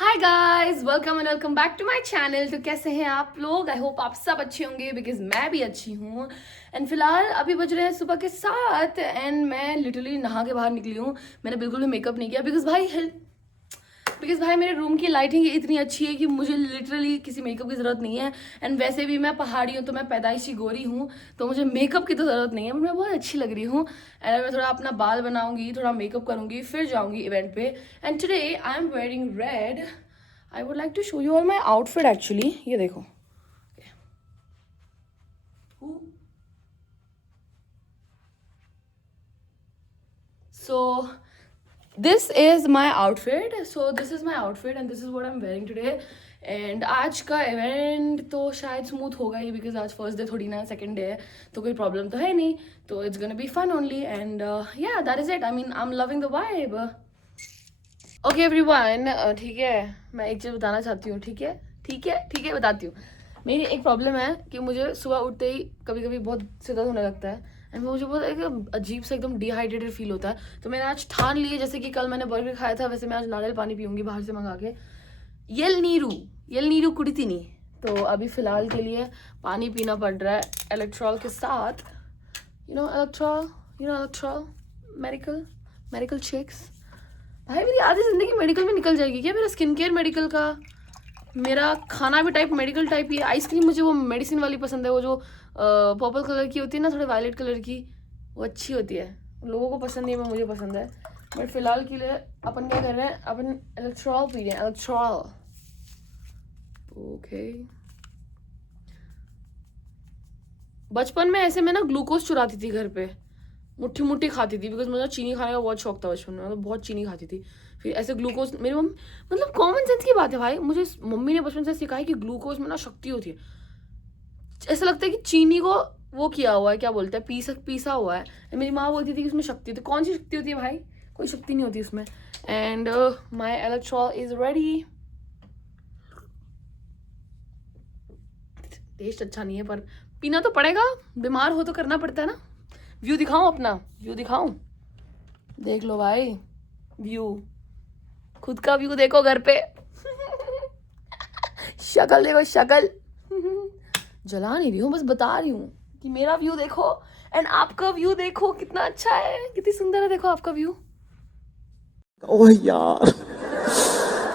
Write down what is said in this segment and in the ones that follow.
Hi guys, welcome and welcome back to my channel. तो कैसे हैं आप लोग? आई होप आप सब अच्छे होंगे बिकॉज मैं भी अच्छी हूँ। एंड फिलहाल अभी बज रहे हैं सुबह के 7 एंड मैं लिटरली नहा के बाहर निकली हूँ। मैंने बिल्कुल भी मेकअप नहीं किया बिकॉज भाई मेरे रूम की लाइटिंग इतनी अच्छी है कि मुझे लिटरली किसी मेकअप की ज़रूरत नहीं है। एंड वैसे भी मैं पहाड़ी हूँ तो मैं पैदाइशी गोरी हूँ, तो मुझे मेकअप की तो ज़रूरत नहीं है, बट मैं बहुत अच्छी लग रही हूँ। एंड मैं थोड़ा अपना बाल बनाऊंगी, थोड़ा मेकअप करूंगी, फिर जाऊंगी इवेंट पे। And today I am wearing red. I would like to show you all my outfit actually. ये देखो। So this is my outfit. And this is what I'm wearing today. And आज का event तो शायद smooth होगा ही because आज first day थोड़ी ना, सेकंड डे है, तो कोई प्रॉब्लम तो है नहीं। तो it's gonna be fun only and yeah that is it. I mean I am loving the vibe. Okay everyone, ठीक है, मैं एक चीज़ बताना चाहती हूँ। ठीक है बताती हूँ। मेरी एक प्रॉब्लम है कि मुझे सुबह उठते ही कभी कभी बहुत सिर दर्द होने लगता है एंड मुझे बहुत एक अजीब सा एकदम डिहाइड्रेटेड फील होता है। तो मैंने आज ठान ली है, जैसे कि कल मैंने बर्गर खाया था वैसे मैं आज नारियल पानी पीऊँगी बाहर से मंगा के। यल नीरू कुड़ती नहीं। तो अभी फ़िलहाल के लिए पानी पीना पड़ रहा है इलेक्ट्रॉल के साथ। Electral medical checks. भाई मेरी आधी ज़िंदगी मेडिकल में निकल जाएगी क्या? मेरा स्किन केयर मेडिकल का, मेरा खाना भी टाइप मेडिकल टाइप ही है। आइसक्रीम मुझे वो मेडिसिन वाली पसंद है, वो जो पर्पल कलर की होती है ना, थोड़े वायलेट कलर की, वो अच्छी होती है। लोगों को पसंद नहीं है, मुझे पसंद है। बट फिलहाल के लिए अपन क्या कर रहे हैं, अपन इलेक्ट्रॉल पी रहे हैं। इलेक्ट्रॉल ओके। बचपन में ऐसे मैं ना ग्लूकोज चुराती थी घर पे, मुट्ठी मुट्ठी खाती थी बिकॉज मुझे चीनी खाने का बहुत शौक था बचपन में, मतलब बहुत चीनी खाती थी। फिर ऐसे ग्लूकोज, मेरी मम्मी, मतलब कॉमन सेंस की बात है भाई, मुझे मम्मी ने बचपन से सिखाया कि ग्लूकोज में ना शक्ति होती है। ऐसा लगता है कि चीनी को वो किया हुआ है, क्या बोलते हैं, पीसा हुआ है। मेरी माँ बोलती थी कि उसमें शक्ति होती है। कौन सी शक्ति होती है भाई? कोई शक्ति नहीं होती उसमें। And my Electral is ready. Taste अच्छा नहीं है पर पीना तो पड़ेगा, बीमार हो तो करना पड़ता है ना। व्यू दिखाऊं अपना? व्यू दिखाऊं? देख लो भाई व्यू, खुद का व्यू देखो घर पे। शक्ल देखो शक्ल। जला नहीं रही हूँ, बस बता रही हूँ कि मेरा व्यू देखो एंड आपका व्यू देखो कितना अच्छा है, कितनी सुंदर है। देखो आपका व्यू। ओह यार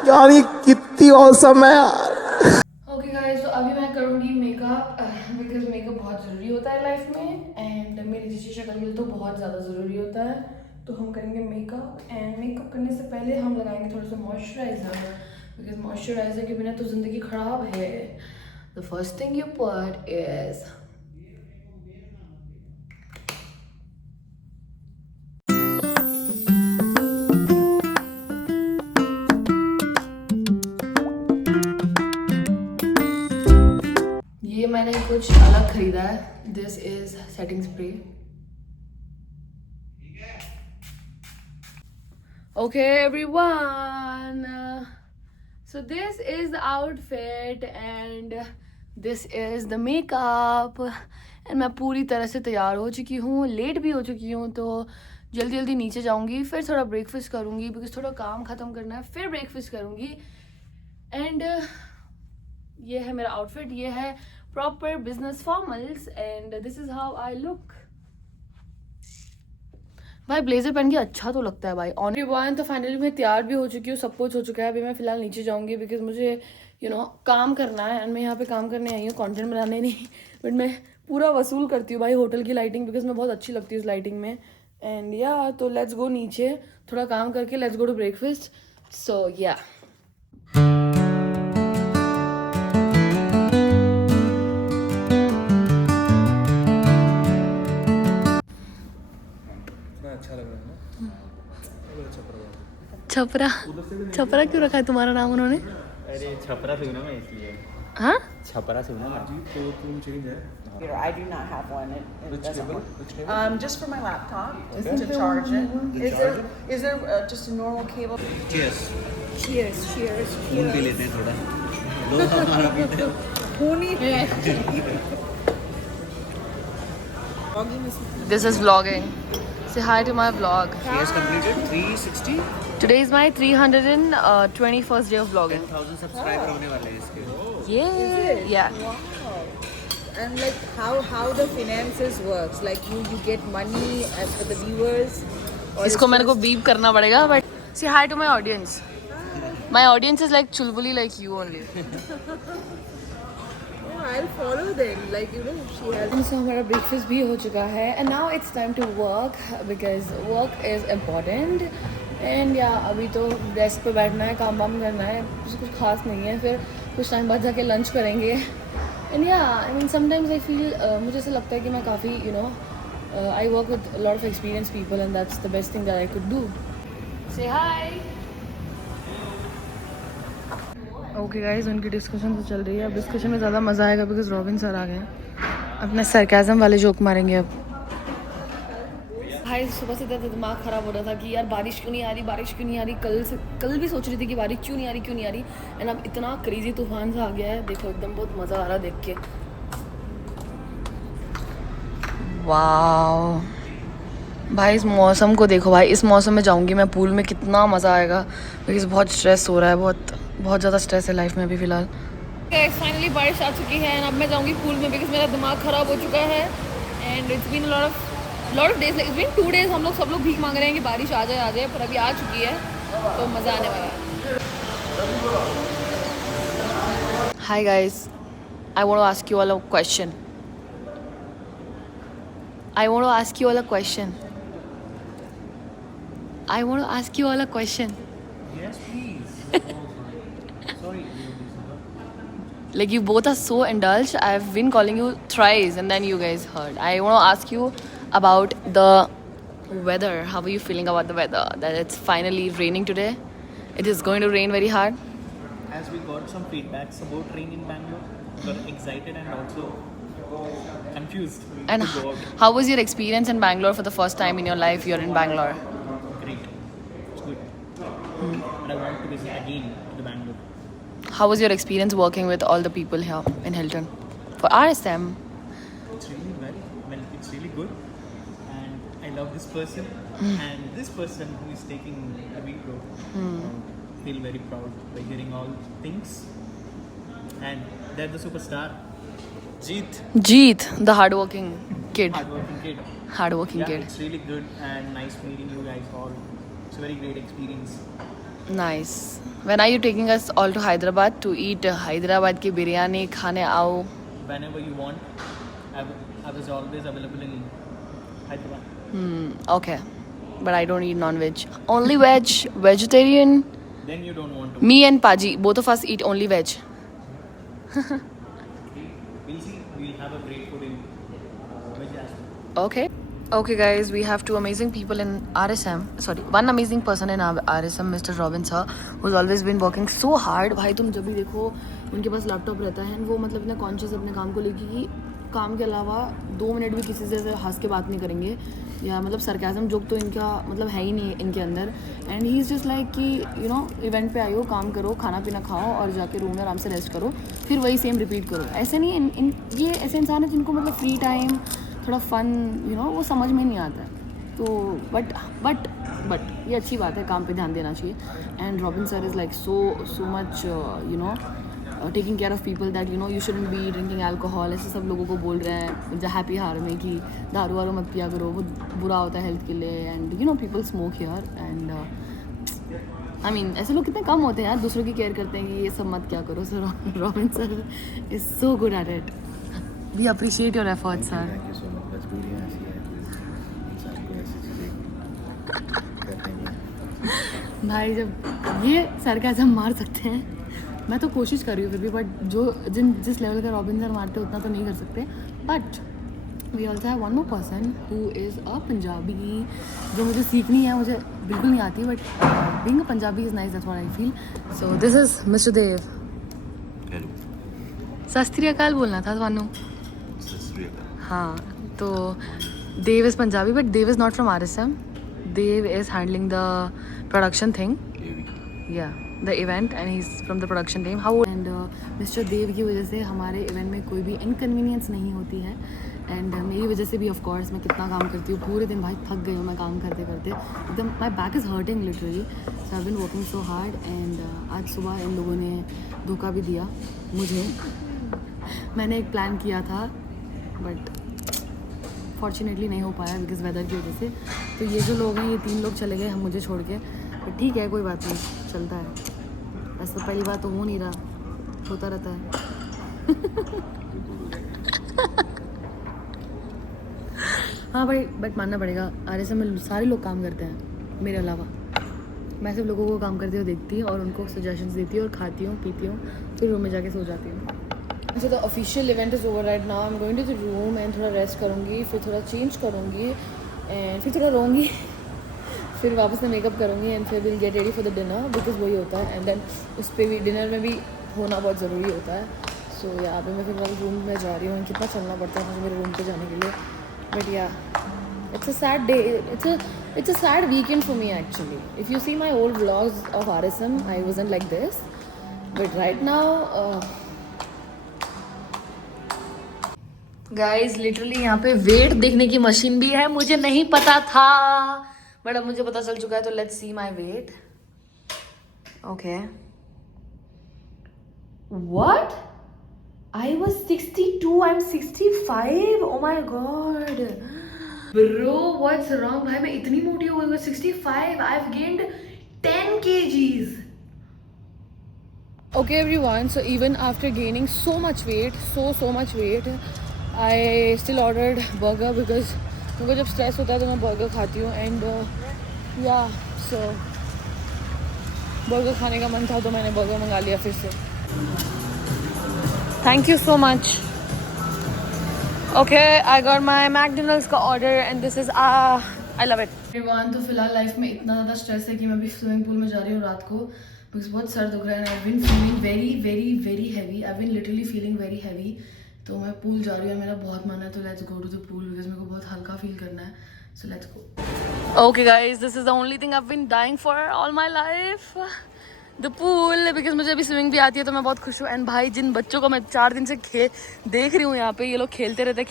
यार ये कितनी औसम है यार। ओके गाइस, तो अभी मैं करूँगी मेकअप बिकॉज मेकअप बहुत ज़रूरी होता है लाइफ में एंड मेरी जैसी शक्ल के लिए तो बहुत ज़्यादा ज़रूरी होता है। तो हम करेंगे मेकअप एंड मेकअप करने से पहले हम लगाएंगे थोड़ा सा मॉइस्चराइज़र बिकॉज मॉइस्चराइज़र के बिना तो ज़िंदगी ख़राब है। The first thing you put is ये मैंने कुछ अलग खरीदा है। This is setting spray. Okay everyone, so this is the outfit and this is the makeup and मैं पूरी तरह से तैयार हो चुकी हूँ, लेट भी हो चुकी हूँ। तो जल्दी जल्दी नीचे जाऊँगी, फिर थोड़ा ब्रेकफास्ट करूँगी बिकॉज थोड़ा काम ख़त्म करना है, फिर ब्रेकफास्ट करूँगी। एंड ये है मेरा आउटफिट, ये है proper business formals and this is how I look. भाई ब्लेजर पहन के अच्छा तो लगता है भाई। ऑन वन तो फाइनली मैं तैयार भी हो चुकी हूँ, सब कुछ हो चुका है। अभी मैं फिलहाल नीचे जाऊँगी बिकॉज मुझे काम करना है एंड मैं यहाँ पे काम करने आई हूँ, कंटेंट बनाने नहीं। बट मैं पूरा वसूल करती हूँ भाई होटल की लाइटिंग बिकॉज मैं बहुत अच्छी लगती हूँ इस लाइटिंग में। एंड या तो लेट्स गो नीचे, थोड़ा काम करके लेट्स गो टू ब्रेकफास्ट। सो या अच्छा लग रहा है ना। छपरा। छपरा क्यों रखा है तुम्हारा नाम उन्होंने? अरे छपरा से हूँ ना मैं, इसलिए। हाँ, छपरा से हूँ ना मैं। तो तुम चेंज है। Computer. I do not have one. It doesn't work. Which cable? Just for my laptop to charge it. Is there just a normal cable? Cheers. Cheers, cheers, खून पी लेते हैं थोड़ा। लो हमारा पीते हैं। this is vlogging. Say hi to my vlog. He has completed 360 Today is my 321st day of vlogging. 1000 subscriber होने वाले हैं इसके. Yeah. Yeah. Wow. And like how the finances works? Like you get money as for the viewers. Or इसको it's मेरे को just- beep करना पड़ेगा, but say hi to my audience. My audience is like chulbuli like you only. Oh, I'll follow them. Like you know, she has. So हमारा breakfast भी हो चुका है and now it's time to work because work is important and yeah अभी तो desk पे बैठना है, काम वाम करना है, कुछ खास नहीं है. फिर कुछ टाइम बाद जाके लंच करेंगे and yeah I mean sometimes I feel मुझे ऐसा लगता है कि मैं काफ़ी you know I work with a lot of experienced people and that's the best thing that I could do. Say hi. Okay guys, उनकी discussion तो चल रही है. अब डिस्कशन में ज़्यादा मज़ा आएगा बिकॉज रॉबिन सर आ गए हैं. अपने सरकाज़म वाले जोक मारेंगे अब. भाई सुबह से इतना दिमाग ख़राब हो रहा था कि यार बारिश क्यों नहीं आ रही, बारिश क्यों नहीं आ रही. कल भी सोच रही थी कि बारिश क्यों नहीं आ रही. एंड अब इतना क्रेजी तूफान सा आ गया है, देखो एकदम बहुत मज़ा आ रहा है देख के. वाओ भाई, इस मौसम को देखो भाई. इस मौसम में जाऊंगी मैं पूल में, कितना मज़ा आएगा बिकॉज बहुत स्ट्रेस हो रहा है, बहुत ज़्यादा स्ट्रेस है लाइफ में अभी फ़िलहाल. फाइनली बारिश आ चुकी है एंड अब मैं जाऊंगी पूल में बिकॉज मेरा दिमाग ख़राब हो चुका है. And it's been lot of days, it's been 2 days हम लोग सब लोग भीख मांग रहे हैं कि बारिश आ जाए, पर अभी आ चुकी है तो मज़ा आने वाला है. Hi guys, I want to ask you all a question. I want to ask you all a question. Yes, please. Sorry. Like you both are so indulged. I've been calling you thrice and then you guys heard. I want to ask you about the weather. How are you feeling about the weather? That it's finally raining today. It is going to rain very hard. As we got some feedbacks about rain in Bangalore, we were excited and also confused And to go out. how was your experience in Bangalore for the first time in your life? You're in Bangalore. Great. It's good. And I want to visit again to the Bangalore. How was your experience working with all the people here in Hilton for RSM? It's really well. Well, it's really good. And I love this person. And this person who is taking the video. Feel very proud by hearing all things. And they're the superstar. Jeet, the hardworking kid. Hardworking kid. Hardworking Yeah, kid. it's really good and nice meeting you guys all. It's a very great experience. Nice. When are you taking us all to Hyderabad to eat Hyderabad ki biryani khane aao? Whenever you want, I was always available in Hyderabad. Okay. But I don't eat non-veg. Only veg, vegetarian. Then you don't want to. Me and Paji, both of us eat only veg. We'll see. We'll have a great food in veg as well. Okay. Okay guys, we have 2 amazing people in RSM. Sorry, 1 amazing person in RSM, Mr. Robin sir, who's always been working so hard. भाई तुम जब भी देखो उनके पास laptop रहता है वो मतलब इतना कॉन्शियस अपने काम को लेके कि काम के अलावा 2 मिनट भी किसी से हंस के बात नहीं करेंगे या मतलब सरकाज़म जोक तो इनका मतलब है ही नहीं इनके अंदर. And he is just like कि यू नो इवेंट पे आयो, काम करो, खाना पीना खाओ और जाके रूम में आराम से रेस्ट करो, फिर वही सेम रिपीट करो. ऐसे नहीं ये ऐसे इंसान है जिनको मतलब फ्री टाइम थोड़ा फन यू नो वो समझ में नहीं आता है. तो बट ये अच्छी बात है, काम पे ध्यान देना चाहिए. And robin sir is like so much you know taking care of people that you know you shouldn't be drinking alcohol. ऐसे सब लोगों को बोल रहे हैं हैप्पी हार में कि दारू वारू मत पिया करो, वो बुरा होता है हेल्थ के लिए. And you know people smoke here and I mean ऐसे लोग कितने कम होते हैं यार, दूसरों की केयर करते हैं कि ये सब मत क्या करो. Sir Robin sir is so good at it. We appreciate your efforts sir. Thank you so much. बस वीडियो ऐसी है, इंसान को ऐसी चीज़ें करते हैं. भाई जब ये सरकाज़म मार सकते हैं, मैं तो कोशिश कर रही हूँ फिर भी, बट जिस लेवल का रॉबिन सर मारते उतना तो नहीं कर सकते. But we also have 1 more person who is a Punjabi जो मुझे सीखनी है, मुझे बिल्कुल नहीं आती, but being a Punjabi is nice, that's what I feel. So this is mister Dev. Hello. Sat Shri अकाल बोलना था ਤੁਹਾਨੂੰ. सत श्री अकाल. हाँ, तो Dev is Punjabi but Dev is not from RSM. Dev is handling the production thing. एवी. Yeah, the event, and he's from the production team. How and mister Dev की वजह से हमारे इवेंट में कोई भी इनकन्वीनियंस नहीं होती है। एंड मेरी वजह से भी ऑफ कोर्स मैं कितना काम करती हूँ, पूरे दिन भाई थक गई हूँ मैं काम करते करते एकदम। My back is hurting literally, so I been working so hard. And आज सुबह इन लोगों ने धोखा भी दिया मुझे। मैंने एक प्लान किया था बट फॉर्चुनेटली नहीं हो पाया बिकॉज वेदर की वजह से। तो ये जो लोग हैं ये 3 लोग चले गए हम मुझे छोड़ के, बट ठीक है कोई बात नहीं, चलता है। वैसे तो पहली बार तो हो नहीं रहा, होता रहता है। हाँ भाई बट मानना पड़ेगा RSM में सारे लोग काम करते हैं मेरे अलावा। मैं सिर्फ लोगों को काम करते हुए देखती हूँ और उनको सजेशंस देती हूँ और खाती हूँ पीती हूँ, फिर रूम में जाके सो जाती हूँ। So the official event is over right now. I'm going to the room and थोड़ा रेस्ट करूँगी, फिर थोड़ा चेंज करूँगी एंड फिर थोड़ा रोऊंगी, फिर वापस से मेकअप करूँगी एंड फिर will get ready for the dinner because वही होता है। एंड देन उस पर भी डिनर में भी होना बहुत ज़रूरी होता है। सो यहाँ पे मैं फिर वापस रूम में जा रही हूँ। कितना चलना पड़ता है मुझे मेरे रूम पे जाने के लिए, बट या it's a sad day. It's a sad weekend for me actually. If you see my old vlogs of RSM, I wasn't like this, but right now guys literally यहाँ पे वेट देखने की machine भी है, मुझे नहीं पता था बट अब मुझे पता चल चुका है। तो let's see my weight. Okay what, I was 62, I am 65। Oh my God bro what's wrong. भाई मैं इतनी मोटी हो गई, 65। I have gained 10 kgs। Okay everyone, so even after gaining so much weight, so much weight, I still ordered burger because मुझे जब stress होता है तो मैं बर्गर खाती हूँ। एंड या सो बर्गर खाने का मन था तो मैंने बर्गर मंगा लिया फिर से। Thank you so much. Okay I got my McDonald's का order and this is I love it. Everyone तो फिलहाल लाइफ में इतना ज़्यादा स्ट्रेस है कि मैं भी स्विमिंग पूल में जा रही हूँ रात को बिकॉज बहुत सर दुख रहा है। I been feeling very heavy, I been literally feeling very heavy. तो मैं पूल जा रही हूँ, मेरा बहुत मन है तो let's go to the pool because मेरे को बहुत हल्का फील करना है। So let's go. Okay guys this is the only thing I have been dying for all my life, the pool, because मुझे अभी स्विमिंग भी आती है तो मैं बहुत खुश हूँ। एंड भाई जिन बच्चों को मैं 4 दिन से देख रही हूँ यहाँ पे, ये लोग खेलते रहते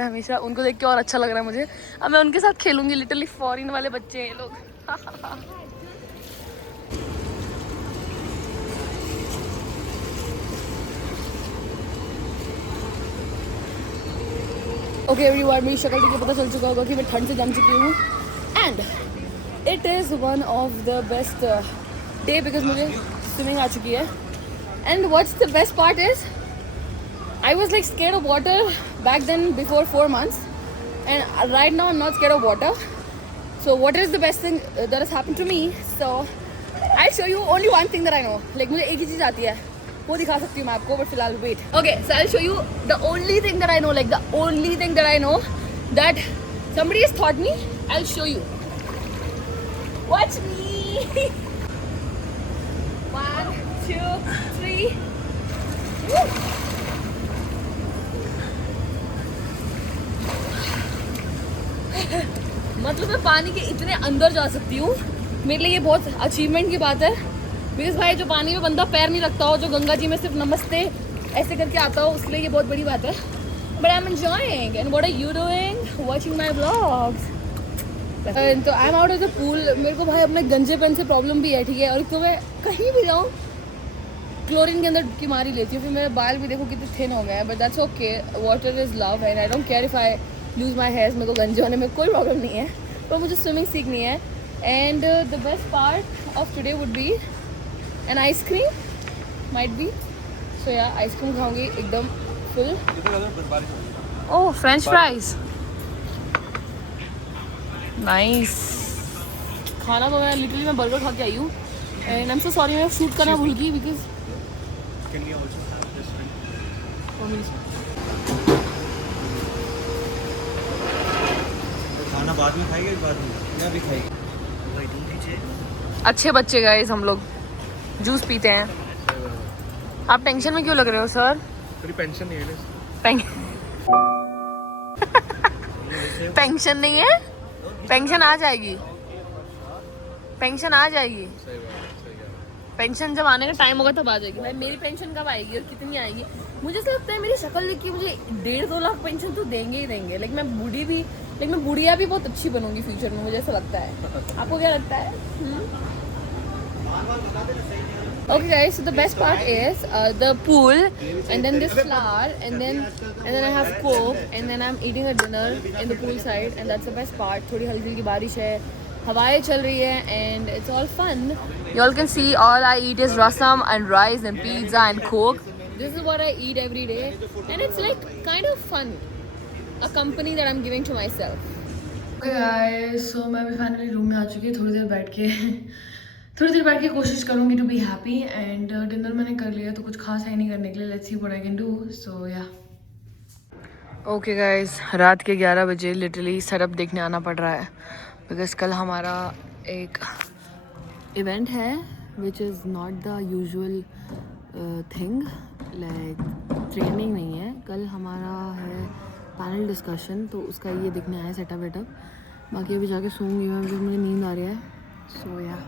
हैं हमेशा, उनको देख के और अच्छा लग रहा है मुझे। अब मैं उनके साथ खेलूंगी। लिटरली फॉरेन वाले बच्चे हैं ये लोग। ओके एवरीवन मेरी शक्ल देख के पता चल चुका होगा कि मैं ठंड से जम चुकी हूँ। And it is one of the best day because मुझे स्विमिंग आ चुकी है। And what's the best part is I was like scared of water back then before 4 months and right now I am not scared of water. So water is the best thing that has happened to me. So I show you only one thing that I know, like मुझे एक ही चीज़ आती है वो दिखा सकती हूँ मैं आपको, बट फिलहाल wait. Okay so I show you the only thing that I know, like the only thing that I know that somebody has taught me. I'll show you. Watch me. 1 2 3 Woo. मतलब मैं पानी के इतने अंदर जा सकती हूँ, मेरे लिए ये बहुत अचीवमेंट की बात है। बिकॉज भाई जो पानी में बंदा पैर नहीं रखता हो, जो गंगा जी में सिर्फ नमस्ते ऐसे करके आता हो, उसके लिए ये बहुत बड़ी बात है। But I am enjoying. And what are you doing? Watching my vlogs. तो I am out of the pool. मेरे को भाई अपने गंजेपन से प्रॉब्लम भी है, ठीक है, और तो मैं कहीं भी जाऊँ क्लोरीन के अंदर डुबकी मार ही लेती हूँ। फिर मेरे बाल भी देखो कितने थिन हो गए हैं, but that's okay. Water is love and I don't care if I lose my hairs. मेरे को गंजे होने में कोई प्रॉब्लम नहीं है, पर मुझे स्विमिंग सीखनी है। And the best part of today would be an ice cream, might be. So या आइसक्रीम खाऊंगी एकदम full. Oh French fries, nice. खाना तो मैं लिटरली मैं बर्गर खा के आई हूँ। And I am so sorry मैं शूट करना भूल गई because Can we also have this drink? खाना बाद में खाएंगे, बाद में मैं भी खाएंगे। भाई दूध दीजिए। अच्छे बच्चे गाइस हम लोग जूस पीते हैं। आप टेंशन में क्यों लग रहे हो सर? तेरी पेंशन नहीं है ना? पेंशन नहीं है, पेंशन आ जाएगी, पेंशन आ जाएगी। पेंशन जब आने का टाइम होगा तब आ जाएगी भाई। मेरी पेंशन कब आएगी और कितनी आएगी? मुझे ऐसा लगता है मेरी शक्ल देख के मुझे 1.5-2 लाख पेंशन तो देंगे ही देंगे। लाइक मैं बुढ़िया भी बहुत अच्छी बनूंगी फ्यूचर में, मुझे ऐसा लगता है। आपको क्या लगता है? Okay guys, so the best part is the pool, and then this flower, and then I have coke, and then I'm eating a dinner in the pool side, and that's the best part. थोड़ी हल्की हल्की बारिश है, हवाएं चल रही है, and it's all fun. You all can see all I eat is rasam and rice and pizza and coke. This is what I eat every day, and it's like kind of fun, a company that I'm giving to myself. Okay guys, so मैं भी finally room में आ चुकी हूँ। थोड़ी देर बैठ के कोशिश करूँगी to be happy, and dinner मैंने कर लिया तो कुछ खास है नहीं करने के लिए। Let's see what I can do. So yeah okay guys, रात के 11 बजे लिटरली सेटअप देखने आना पड़ रहा है बिकॉज कल हमारा एक इवेंट है which is not the usual thing, like training नहीं है। कल हमारा है पैनल डिस्कशन, तो उसका ये देखने आया सेटअप वेटअप। बाकी अभी जाके सोऊंगी मैं बिकॉज मुझे नींद आ रही है। सो या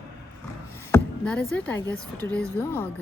that is it I guess for today's vlog.